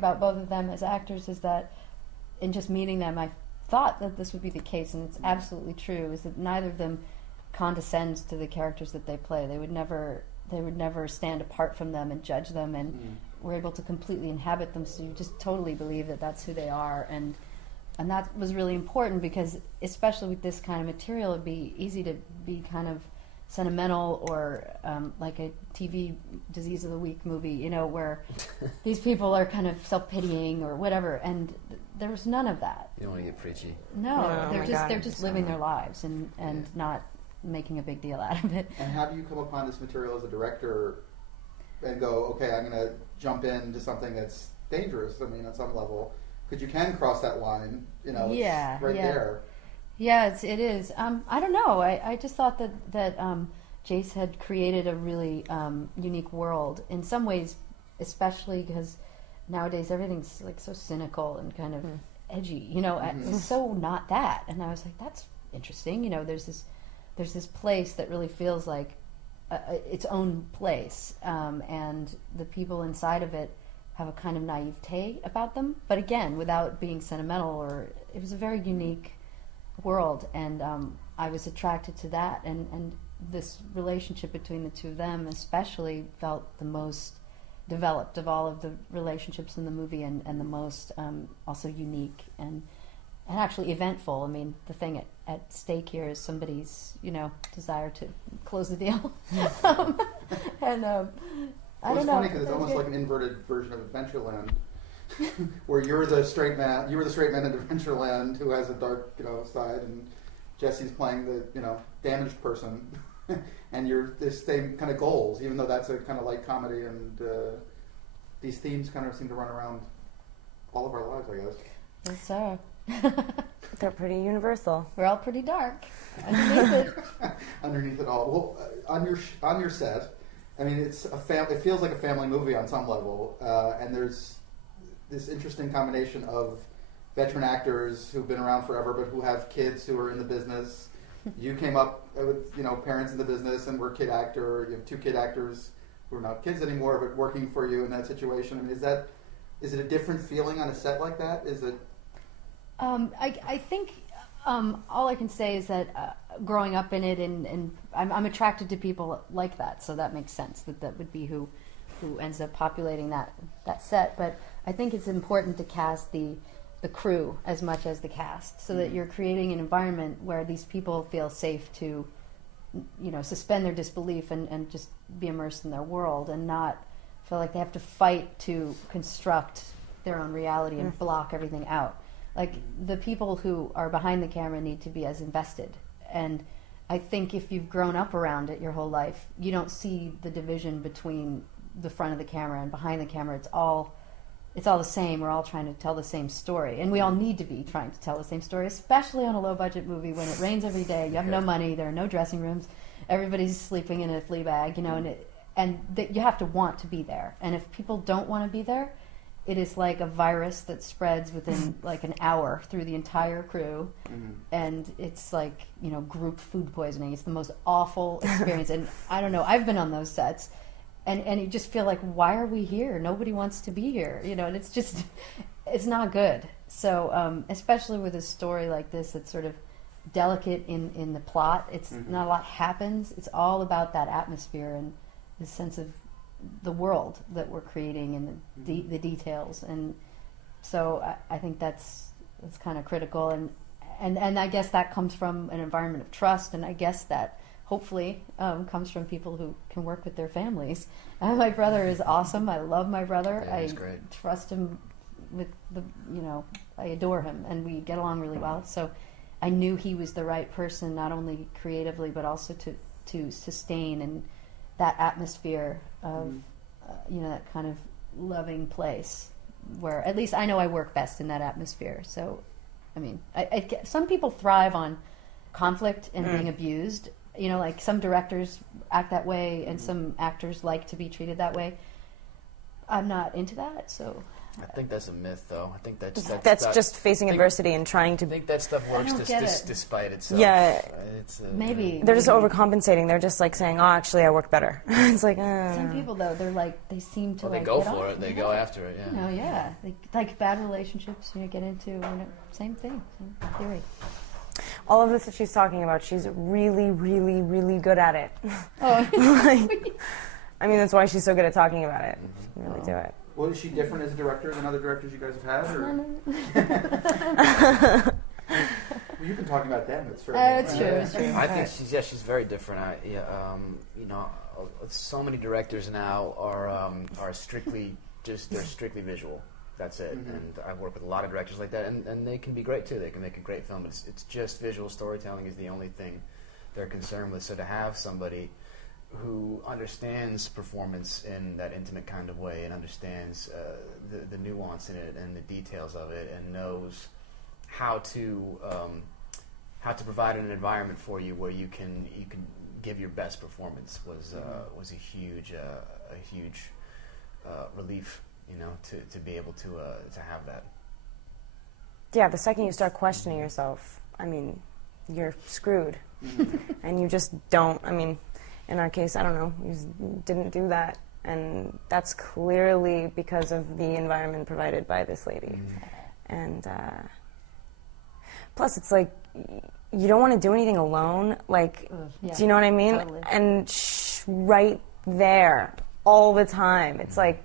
about both of them as actors is that in just meeting them, I thought that this would be the case, and it's absolutely true, is that neither of them condescends to the characters that they play. They would never stand apart from them and judge them, and were able to completely inhabit them, so you just totally believe that that's who they are. And that was really important, because especially with this kind of material, it'd be easy to be kind of sentimental, or like a TV Disease of the Week movie, you know, where these people are kind of self-pitying or whatever, and there was none of that. You don't want to get preachy. No, they're just living their lives and not making a big deal out of it. And how do you come upon this material as a director and go, okay, I'm going to jump into something that's dangerous, I mean, at some level, because you can cross that line, you know, it's right there. Yeah, it is. I don't know. I just thought that Jace had created a really unique world in some ways, especially because nowadays everything's like so cynical and kind of edgy. You know, it's so not that. And I was like, that's interesting. You know, there's this place that really feels like its own place, and the people inside of it have a kind of naivete about them. But again, without being sentimental, or it was a very unique world, and I was attracted to that, and this relationship between the two of them especially felt the most developed of all of the relationships in the movie, and the most also unique and actually eventful. I mean, the thing at stake here is somebody's, you know, desire to close the deal. And I don't know. It's funny because it's almost like an inverted version of Adventureland, where you're the straight man in Adventureland who has a dark, you know, side, and Jesse's playing the, you know, damaged person, and you're this same kind of goals, even though that's a kind of light comedy, and these themes kind of seem to run around all of our lives, I guess. Yes, sir. They're pretty universal. We're all pretty dark underneath it. Underneath it all. Well, on your set, I mean, it feels like a family movie on some level, and there's this interesting combination of veteran actors who've been around forever, but who have kids who are in the business. You came up with, you know, parents in the business and were kid actor. You have two kid actors who are not kids anymore, but working for you in that situation. I mean, is it a different feeling on a set like that? Is it? I think all I can say is that growing up in it, and I'm attracted to people like that, so that makes sense. That would be who ends up populating that set. But I think it's important to cast the crew as much as the cast, so that you're creating an environment where these people feel safe to, you know, suspend their disbelief and just be immersed in their world, and not feel like they have to fight to construct their own reality and block everything out. Like, the people who are behind the camera need to be as invested. And I think if you've grown up around it your whole life, you don't see the division between the front of the camera and behind the camera. It's all the same. We're all trying to tell the same story. And we all need to be trying to tell the same story, especially on a low-budget movie when it rains every day, you have no money, there are no dressing rooms, everybody's sleeping in a flea bag, you know, and you have to want to be there. And if people don't want to be there, it is like a virus that spreads within like an hour through the entire crew, and it's like, you know, group food poisoning. It's the most awful experience. And I don't know, I've been on those sets, and you just feel like, why are we here? Nobody wants to be here, you know. And it's not good. So especially with a story like this that's sort of delicate in the plot, it's not a lot happens. It's all about that atmosphere and the sense of the world that we're creating, and the details. And so I think that's kind of critical, and I guess that comes from an environment of trust, and I guess that hopefully comes from people who can work with their families. My brother is awesome. I love my brother. Yeah, he's great. Trust him with I adore him, and we get along really well. So I knew he was the right person, not only creatively but also to sustain and that atmosphere of you know, that kind of loving place where at least I know I work best in that atmosphere. So I mean, some people thrive on conflict and being abused, you know, like some directors act that way, and some actors like to be treated that way. I'm not into that, so I think that's a myth, though. I think That's just facing adversity and trying to. I think that stuff works despite itself. Yeah, it's maybe they're just overcompensating. They're just like saying, "Oh, actually, I work better." It's like some people though. They're like they seem to. Well, they go for it. They go after it. Yeah. Yeah. Like bad relationships you get into. Same thing. Same theory. All of this that she's talking about, she's really, really, really good at it. Oh, I mean, that's why she's so good at talking about it. She can really do it. Well, is she different as a director than other directors you guys have had? Or? Well, you've been talking about them. It's true. It's true. I think she's very different. So many directors now are strictly strictly visual. That's it. Mm-hmm. And I work with a lot of directors like that, and they can be great too. They can make a great film. It's just visual storytelling is the only thing they're concerned with. So to have somebody who understands performance in that intimate kind of way and understands the nuance in it and the details of it and knows how to provide an environment for you where you can give your best performance was a huge relief, to be able to have that. Yeah, the second you start questioning yourself, I mean, you're screwed, and you just don't. I mean. In our case, I don't know, we just didn't do that. And that's clearly because of the environment provided by this lady. And plus, it's like, you don't want to do anything alone. Like, do you know what I mean? Totally. And right there, all the time. It's like,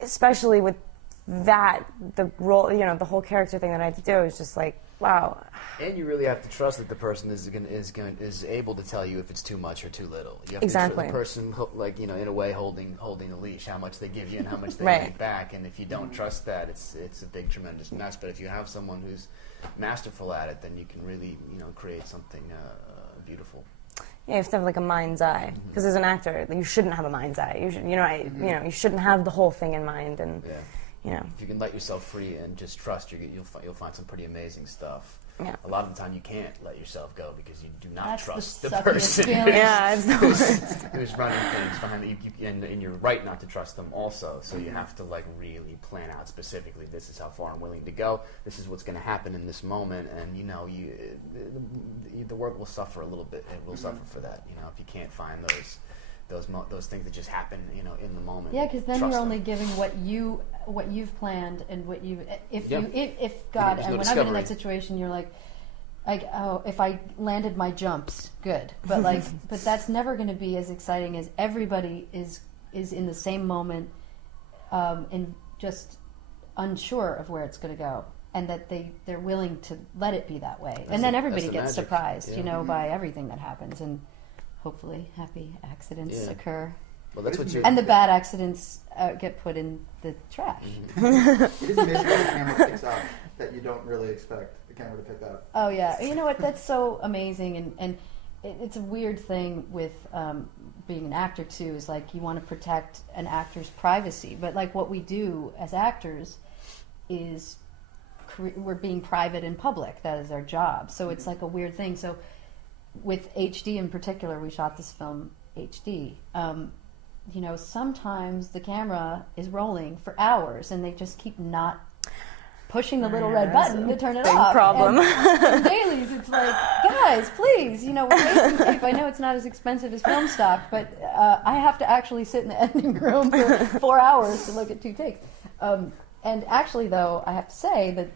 especially with that, the role, the whole character thing that I had to do is just like, wow. And you really have to trust that the person is able to tell you if it's too much or too little. You have Exactly. to trust the person, in a way, holding the leash, how much they give you and how much they Right. take back. And if you don't trust that, it's a big, tremendous mess. But if you have someone who's masterful at it, then you can really, create something beautiful. Yeah, you have to have like a mind's eye. Because as an actor, you shouldn't have a mind's eye. You should, you shouldn't have the whole thing in mind. And if you can let yourself free and just trust, you'll find some pretty amazing stuff. Yeah. A lot of the time you can't let yourself go because you do not That's trust the the suckiest person feeling. yeah, it's the worst. who's running things behind you, and you're right not to trust them also. So you have to really plan out specifically. This is how far I'm willing to go. This is what's going to happen in this moment, and the work will suffer a little bit. It will suffer for that. If you can't find those things that just happen, in the moment. Yeah, because then Trust you're only them. giving what you've planned and what you if There's God no and when I've been in discovery. that situation, you're like oh, if I landed my jumps, good, but but that's never going to be as exciting as everybody is in the same moment, and just unsure of where it's going to go, and that they're willing to let it be that way, and then everybody the gets magic. surprised, Yeah. by everything that happens, and hopefully happy accidents occur. Well, that's what And the bad accidents get put in the trash. It is amazing how the camera picks up that you don't really expect the camera to pick up. Oh yeah, you know what? That's so amazing, and it's a weird thing with being an actor too. Is like you want to protect an actor's privacy, but like what we do as actors is we're being private in public. That is our job. So it's like a weird thing. So with HD in particular, we shot this film HD. Sometimes the camera is rolling for hours, and they just keep not pushing the little red button to turn it big off. problem. And dailies, it's like, guys, please, we're making tape. I know it's not as expensive as film stock, but I have to actually sit in the editing room for 4 hours to look at 2 takes. And actually, though, I have to say that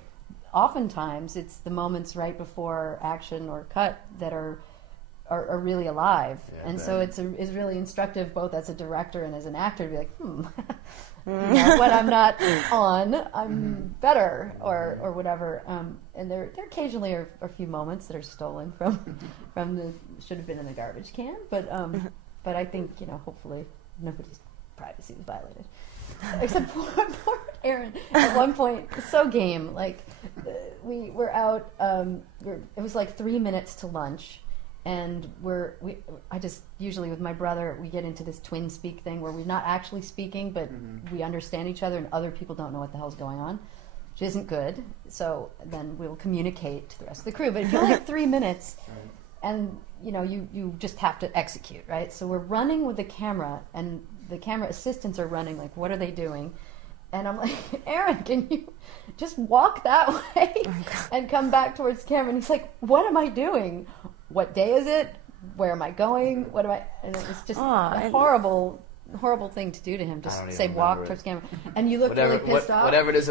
oftentimes it's the moments right before action or cut that are really alive, and so it's really instructive both as a director and as an actor to be like, when I'm not on, I'm better, or whatever. And there occasionally are a few moments that are stolen from the should have been in the garbage can, but I think hopefully nobody's privacy was violated. Except poor Aaron. At one point, so game. Like we were out. It was like 3 minutes to lunch, and I just usually with my brother we get into this twin speak thing where we're not actually speaking, but we understand each other, and other people don't know what the hell's going on, which isn't good. So then we'll communicate to the rest of the crew. But if you're like 3 minutes, and you just have to execute, right? So we're running with the camera, and the camera assistants are running. Like, what are they doing? And I'm like, Aaron, can you just walk that way and come back towards the camera? And he's like, what am I doing? What day is it? Where am I going? What am I? And it was just a horrible thing to do to him. Just say walk towards the camera. And you look really pissed off. Whatever it is.